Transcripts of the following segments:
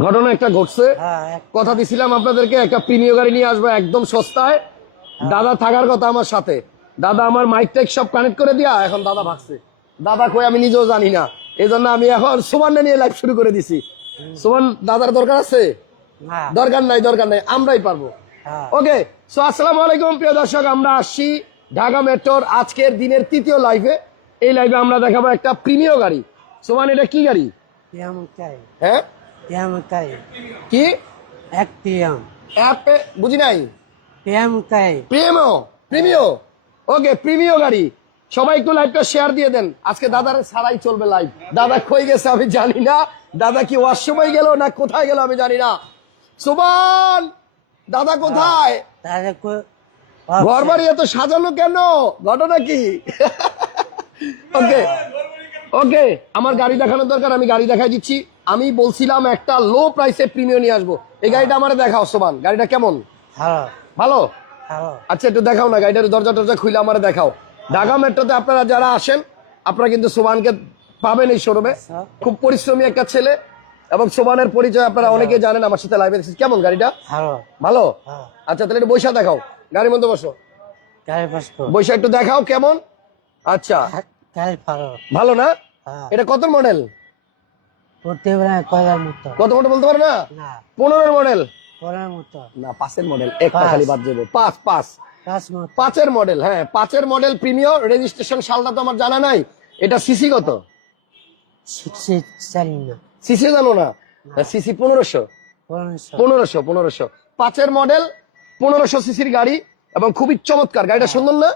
ঘটনা একটা ঘটছে, কথা দিছিলাম আপনাদেরকে একটা প্রিমিয় গাড়ি নিয়ে আসবো একদম সস্তায়। দাদা থাকার কথা আমার সাথে, দাদা আমার মাইক টাইক সব কানেক্ট করে দিয়া এখন দাদা ভাগছে। দাদা কই আমি নিজেও জানি না, এই জন্য আমি এখন সুমান নিয়ে লাইভ শুরু করে দিছি। সুমান দাদার দরকার আছে? দরকার নাই, দরকার নাই, আমরাই পারবো। ওকে, সো আসসালামু আলাইকুম প্রিয় দর্শক, আমরা আসছি ঢাকা মেট্রোর আজকের দিনের তৃতীয় লাইভে। এই লাইভে আমরা দেখাবো একটা প্রিমিয় গাড়ি। সুমান এটা কি গাড়ি? হ্যাঁ কি বুঝি নাই? প্রিমিও। ওকে, প্রিমিও গাড়ি। সবাই একটু লাইভটা শেয়ার দিয়ে দেন। আজকে দাদার ছাড়াই চলবে লাইভ। দাদা কই গেছে আমি জানি না, দাদা কি ওয়াশরুমে গেল না কোথায় গেল আমি জানি না। সুমান দাদা কোথায়? ঘর বাড়ি এত সাজানো কেন, ঘটনা কি? ওকে ওকে, আমার গাড়ি দেখানোর দরকার, আমি গাড়ি দেখাই দিচ্ছি। আমি বলছিলাম একটা লো প্রাইসে প্রিমিয়াম নিয়ে আসবো, এই গাড়িটা আমার দেখাও। সুমান গাড়িটা কেমন? ভালো। আচ্ছা একটু দেখাও না, গাড়িটার দরজা টরজা খুলে আমার দেখাও। ঢাকা মেট্রোতে আপনারা যারা আসেন আপনারা কিন্তু সুমানকে পাবেন এই শোরুমে। খুব পরিশ্রমী একটা ছেলে এবং সুমানের পরিচয় আপনারা অনেকে জানেন, আমার সাথে লাইভে। কেমন গাড়িটা? ভালো। আচ্ছা তাহলে একটু বৈশা দেখাও, গাড়ির মধ্যে বসো, বৈশা একটু দেখাও কেমন। আচ্ছা ভালো না? এটা কত মডেল? কত মডেল বলতে পারো না? 15 মডেল না, 5 মডেল, একটা খালি বাদ যাবে। 5 মডেল। হ্যাঁ 5 মডেল প্রিমিয়ার। রেজিস্ট্রেশন সালটা তো আমার জানা নাই। এটা সিসি কত? সিসি জানো না? সিসি 1500। 5 মডেল 1500 সিসির গাড়ি এবং খুবই চমৎকার। গাড়িটা সুন্দর না?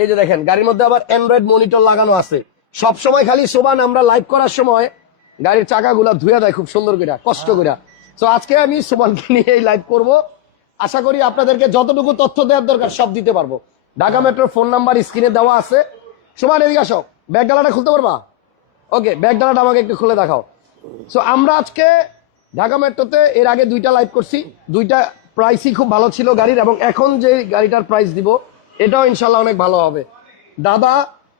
এই যে দেখেন, গাড়ির মধ্যে আবার অ্যান্ড্রয়েড মনিটর লাগানো আছে। সব সময় খালি সোবান আমরা লাইভ করার সময় গাড়ির চাকাগুলা ধুয়ে দেয় খুব সুন্দর করে, কষ্ট করে। তো আজকে আমি সোবানকে নিয়ে এই লাইভ করব। আশা করি আপনাদেরকে যতটুকু তথ্য দেওয়ার দরকার সব দিতে পারবো। ঢাকা মেট্রোর ফোন নাম্বার স্ক্রিনে দেওয়া আছে। সোবান এদিকে আসো, ব্যাগ ডালাটা খুলতে পারবা? ওকে, ব্যাগ ডালাটা আমাকে একটু খুলে দেখাও। সো আমরা আজকে ঢাকা মেট্রোতে এর আগে 2টা লাইভ করছি, 2টা প্রাইসই খুব ভালো ছিল গাড়ির, এবং এখন যে গাড়িটার প্রাইস দিব এটাও ইনশাল্লাহ অনেক ভালো হবে। দাদা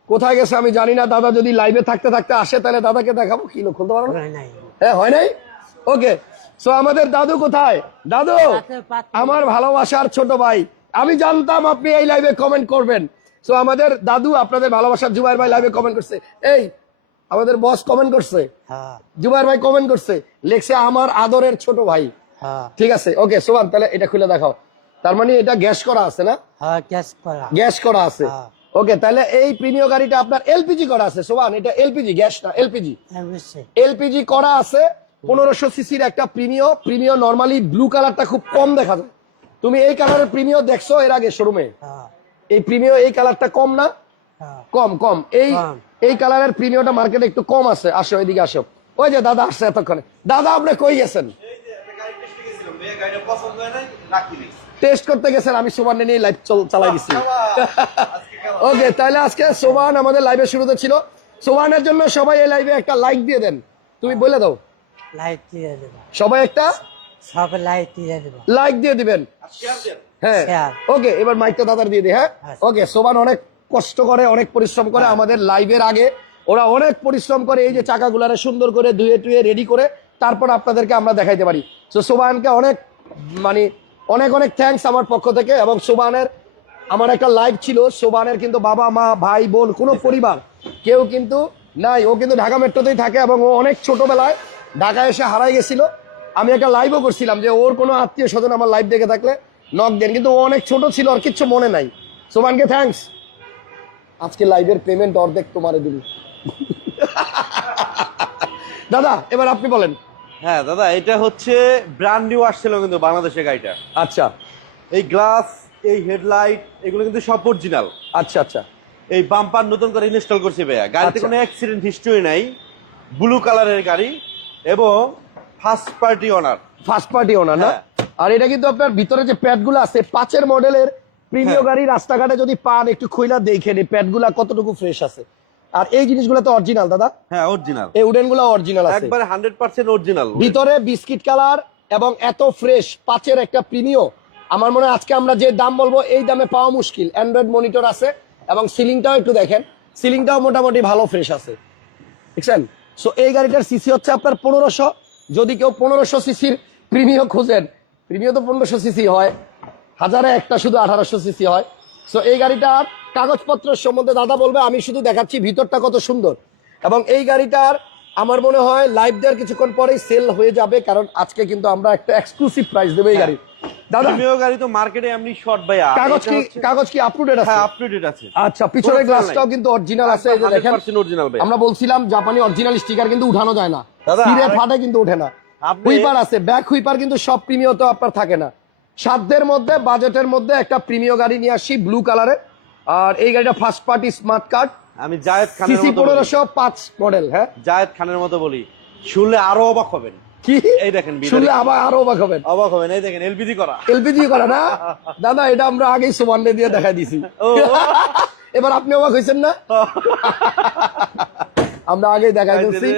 কোথায় গেছে আমি জানি না, দাদা যদি লাইভে থাকতে থাকতে আসে তাহলে দাদাকে দেখাবো। কি খুলতে পারো না? হ্যাঁ হয় নাই। ওকে, সো আমাদের দাদু কোথায়? দাদু আমার ভালোবাসার ছোট ভাই, আমি জানতাম আপনি এই লাইভে কমেন্ট করবেন। সো আমাদের দাদু আপনাদের ভালোবাসার জুবাইর ভাই লাইভে কমেন্ট করছে। এই আমাদের বস কমেন্ট করছে, জুবাইর ভাই কমেন্ট করছে, লিখছে আমার আদরের ছোট ভাই। ঠিক আছে, ওকে সোবান তাহলে এটা খুলে দেখাও। তার মানে এটা গ্যাস করা আছে না? গ্যাস করা আছে। ওকে, তাহলে এই প্রিমিয় গাড়িটা আপনার এলপিজি করা আছে সোবান? এটা এলপিজি, গ্যাস না এলপিজি। এলপিজি করা আছে। 1500 সিসির একটা প্রিমিয়। নরমালি ব্লু কালারটা খুব কম দেখা যায়। তুমি এই কালারের প্রিমিয় দেখছো এর আগে শোরুমে? এই প্রিমিয় এই কালারটা কম না? কম এই কালারের প্রিমিয়টা মার্কেটে একটু কম আছে। আসো এদিকে আসো। ওই যে দাদা আসছে এতক্ষণে। দাদা আপনি কই গেছেন? টেস্ট করতে গেছেন, আমি সোবান নিয়ে লাইভ চালাই দিচ্ছি। ওকে, তাহলে আজকে সোবান আমাদের লাইভের শুরুতে ছিল। সোবানের জন্য সবাই এই লাইভে একটা লাইক দিয়ে দেন। তুমি বলে দাও সবাই একটা লাইক দিয়ে দিবেন। হ্যাঁ ওকে, এবার মাইকটা দাদার দিয়ে দিই। হ্যাঁ ওকে, সোবান অনেক কষ্ট করে, অনেক পরিশ্রম করে। আমাদের লাইভের আগে ওরা অনেক পরিশ্রম করে এই যে চাকাগুলারে সুন্দর করে ধুয়ে টুয়ে রেডি করে তারপর আপনাদেরকে আমরা দেখাইতে পারি। তো সোবানকে অনেক অনেক থ্যাঙ্কস আমার পক্ষ থেকে। এবং সোবানের আমার একটা লাইভ ছিল, সোবানের কিন্তু বাবা মা ভাই বোন কোনো পরিবার কেউ কিন্তু নাই। ও কিন্তু ঢাকা মেট্রোতেই থাকে এবং ও অনেক ছোটবেলায় ঢাকায় এসে হারাই গেছিল। আমি একটা লাইভও করছিলাম যে ওর কোনো আত্মীয় স্বজন আমার লাইভ দেখে থাকলে নক দেন, কিন্তু ও অনেক ছোট ছিল আর কিচ্ছু মনে নাই। সোবানকে থ্যাঙ্কস। আজকে লাইভের পেমেন্ট অর্ধেক তোমারে দিবি। দাদা এবার আপনি বলেন। হ্যাঁ দাদা, এটা হচ্ছে ব্র্যান্ড নিউ আসছিল কিন্তু বাংলাদেশে গাড়িটা। আচ্ছা, এই গ্লাস, এই হেডলাইট এগুলো কিন্তু সব অরিজিনাল। আচ্ছা। এই বাম্পার নতুন করে ইনস্টল করছে ভাইয়া। গাড়িতে কোনো অ্যাক্সিডেন্ট হিস্টরি নাই। ব্লু কালারের গাড়ি এবং ফার্স্ট পার্টি ওনার না? আর এটা কিন্তু আপনার ভিতরে যে প্যাডগুলো আছে 5 মডেলের প্রিমিয় গাড়ি, রাস্তাঘাটে যদি পান একটু খুইলা দেখেন এই প্যাডগুলা কতটুকু ফ্রেশ আছে। আর এই জিনিসগুলো তো অরিজিনাল দাদা? হ্যাঁ অরিজিনাল। এই উডেন গুলো অরিজিনাল আছে, একবারে 100% অরিজিনাল। ভিতরে বিস্কিট কালার এবং এত ফ্রেশ 5 একটা প্রিমিয়। আমার মনে হয় আজকে আমরা যে দাম বলবো এই দামে পাওয়া মুশকিল। অ্যান্ড্রয়েড মনিটর আছে এবং সিলিংটাও একটু দেখেন, সিলিংটাও মোটামুটি ভালো ফ্রেশ আছে, দেখছেন? সো এই গাড়িটার সিসি হচ্ছে আপনার 1500 যদি কেউ 1500 সিসির প্রিমিও খোঁজেন, প্রিমিও তো 1500 সিসি হয়, হাজারে একটা শুধু 1800 সিসি হয়। সো এই গাড়িটার কাগজপত্রের সম্বন্ধে দাদা বলবে, আমি শুধু দেখাচ্ছি ভিতরটা কত সুন্দর। এবং এই গাড়িটার আমার মনে হয় লাইভ দেওয়ার কিছুক্ষণ পরেই সেল হয়ে যাবে, কারণ আজকে কিন্তু আমরা একটা এক্সক্লুসিভ প্রাইস দেবো এই গাড়ি। দাদা প্রিমিয়ার গাড়ি তো মার্কেটে এমনি শর্ট ভাইয়া। কাগজ কি আপডেট আছে? হ্যাঁ আপডেট আছে। আচ্ছা, পিছনের গ্লাসটাও কিন্তু অরিজিনাল আছে, এই যে দেখেন 100% অরিজিনাল ভাই। আমরা বলছিলাম জাপানি অরিজিনাল স্টিকার কিন্তু উঠানো যায় না, দাদা, সিরে ফাটে কিন্তু ওঠে না। আপনি- হুইপার আছে, ব্যাক হুইপার কিন্তু সব প্রিমিয় তো আপনার থাকে না। সাধ্যের মধ্যে বাজেটের মধ্যে একটা প্রিমিয় গাড়ি নিয়ে আসি ব্লু কালারের। আর এই গাড়িটা ফার্স্ট পার্টি স্মার্ট কার্ড, আমি জায়েদ খানের সিসি মতো বলি। 1505 মডেল। হ্যাঁ, জায়েদ খানের মতো বলি, শুনলে আরো অবাক হবেন। কি এই দেখেন শুনলে আবার আরো অবাক হবেন। অবাক হবেন, এই দেখেন এলপিজি করা। এলপিজি করা না দাদা, এটা আমরা আগেই সুমান্ডে দিয়ে দেখাই দিছি। ও। এবার আপনি অবাক হয়েছেন না? আমরা আগেই দেখাই দিচ্ছি।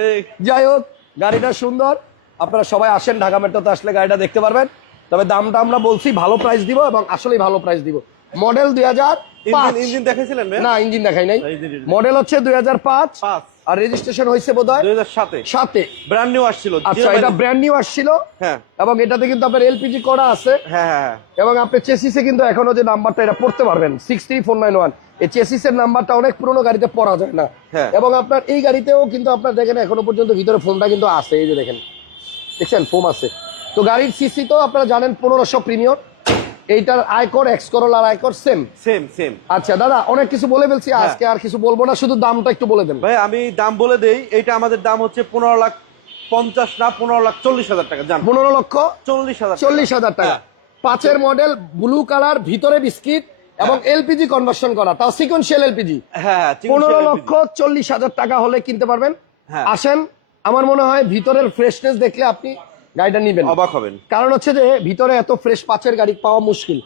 যাই হোক, গাড়িটা সুন্দর, আপনারা সবাই আসেন ঢাকা মেট্রোতে, আসলে গাড়িটা দেখতে পারবেন। তবে দামটা আমরা বলছি ভালো প্রাইস দিব, এবং আসলেই ভালো প্রাইস দিব। মডেল 2005। ইঞ্জিন দেখাইছিলেন ভাই? না, ইঞ্জিন দেখাই নাই। ইঞ্জিন। মডেল হচ্ছে 2005, 5 আর রেজিস্ট্রেশন হয়েছে বোধহয় 2007 7-এ। ব্র্যান্ড নিউ আসছিল। আচ্ছা, এটা ব্র্যান্ড নিউ আসছিল। হ্যাঁ এবং এটাতে কিন্তু আপনার এলপিজি করা আছে। হ্যাঁ হ্যাঁ। এবং আপনি চেসিসে কিন্তু এখনো যে নাম্বারটা এটা পড়তে পারবেন 63491, এই চেসিসের নাম্বারটা অনেক পুরোনো গাড়িতে পড়া যায় না। হ্যাঁ। এবং আপনার এই গাড়িতেও কিন্তু আপনার দেখেন এখনো পর্যন্ত ভিতরে ফোমটা কিন্তু আছে, এই যে দেখেন, দেখছেন ফোম আছে। তো গাড়ির সিসি তো আপনারা জানেন 1500 প্রিমিয়ার। এইটার আয়কর এক্স করোলার আয়কর সেম। সেম। আচ্ছা দাদা, অনেক কিছু বলে ফেলছি, আজকে আর কিছু বলবো না, শুধু দামটা একটু বলে দেন। ভাই আমি দাম বলে দেই, এটা আমাদের দাম হচ্ছে 15,50,000 না 15,40,000 টাকা। জান 15,40,000 40,000 টাকা। 5-এর মডেল, ব্লু কালার, ভিতরে বিস্কিট এবং এলপিজি কনভার্সন করা, তাও সিকোয়েন্সিয়াল এলপিজি। হ্যাঁ 15,40,000 টাকা হলে কিনতে পারবেন। হ্যাঁ। আসেন, আমার মনে হয় ভিতরের ফ্রেশনেস দেখলে আপনি গাড়িটা নিবেন, অবাক হবেন। কারণ হচ্ছে যে ভিতরে এত ফ্রেশ 5-এর গাড়ি পাওয়া মুশকিল।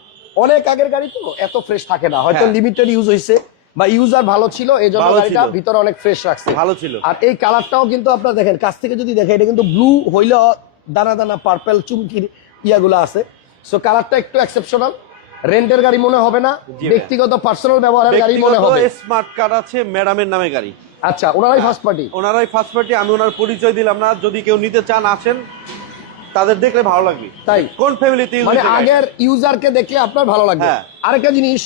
অনেক আগের গাড়ি তো এত ফ্রেশ থাকে না, হয়তো হ্যাঁ। লিমিটেড ইউজ হয়েছে বা ইউজার ভালো ছিল, এই জন্য ভালো গাড়িটা ছিল। ভিতরে অনেক ফ্রেশ রাখছে। ভালো ছিল। আর এই কালারটাও কিন্তু আপনারা দেখেন, কাছ থেকে যদি দেখেন, এটা কিন্তু ব্লু হইলে দানা দানা পার্পল চুমকির ইয়াগুলো আছে। সো কালারটা একটু এক্সেপশনাল। রেন্টের গাড়ি মনে হবে না, জি ভাই। ব্যক্তিগত পার্সোনাল ব্যবহারের গাড়ি মনে হবে। স্মার্ট কার্ড আছে ম্যাডামের নামে গাড়ি। আচ্ছা, ওনারাই ফার্স্ট পার্টি। ওনারাই ফার্স্ট পার্টি, আমি ওনার পরিচয় দিলাম না। যদি কেউ নিতে চান আসেন, তাদের দেখলে ভালো লাগবে। তাই কোন ফ্যামিলিতে মানে আগের ইউজারকে দেখলে আপনার ভালো লাগবে। হ্যাঁ। আরেকটা জিনিস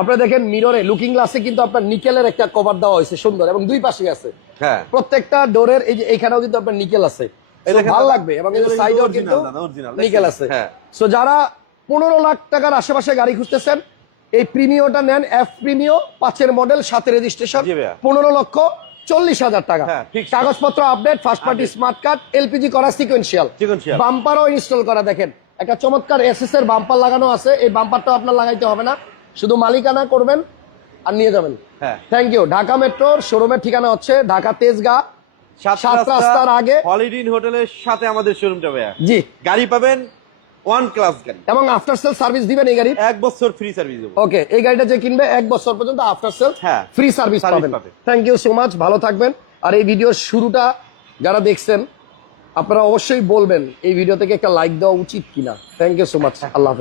আপনারা দেখেন, মিররে লুকিং গ্লাসে কিন্তু আপনার নিকেলের একটা কভার দেওয়া হয়েছে সুন্দর, এবং দুই পাশে আছে। হ্যাঁ প্রত্যেকটা ডোরের এই যে এখানেও কিন্তু আপনার নিকেল আছে, এই So দেখেন ভালো দাদা, লাগবে। এবং এই যে এগুলো সাইডেও original কিন্তু দাদা, original, নিকেল দেখছেন? আছে। হ্যাঁ। সো যারা 15 লাখ টাকার আশেপাশে গাড়ি খুঁজতেছেন, এই প্রিমিওটা নেন। এফ প্রিমিও, 5-এর মডেল, 7 রেজিস্ট্রেশন, জি ভাইয়া। 15,40,000 টাকা। হ্যাঁ, fixed। কাগজপত্র update, first party smart card, LPG করা, সিকোয়েন্সিয়াল। Sequential। বাম্পারও ইনস্টল করা। দেখেন একটা চমৎকার এসএস এর বাম্পার লাগানো আছে, এই বাম্পারটাও আপনার লাগাইতে হবে না, শুধু মালিকানা করবেন আর নিয়ে যাবেন। হ্যাঁ। Thank you. ঢাকা মেট্রোর শোরুমের ঠিকানা হচ্ছে ঢাকা তেজগাঁ 7 রাস্তার আগে, হলিডে ইন হোটেলের সাথে আমাদের শোরুমটা ভাইয়া। জি। গাড়ি পাবেন 1 ক্লাস গাড়ি, এবং আফটার সেল সার্ভিস দিবেন এই গাড়ি। 1 বছর ফ্রি সার্ভিস দেবো। ওকে, এই গাড়িটা যে কিনবে 1 বছর পর্যন্ত আফটার সেল হ্যাঁ। ফ্রি সার্ভিস সার্ভিস পাবেন। পাবে। থ্যাংক ইউ সো মাচ, ভালো থাকবেন। আর এই ভিডিওর শুরুটা যারা দেখছেন, আপনারা অবশ্যই বলবেন এই ভিডিও থেকে একটা লাইক দেওয়া উচিত কিনা। থ্যাংক ইউ সো মাচ, আল্লাহ হাফেজ।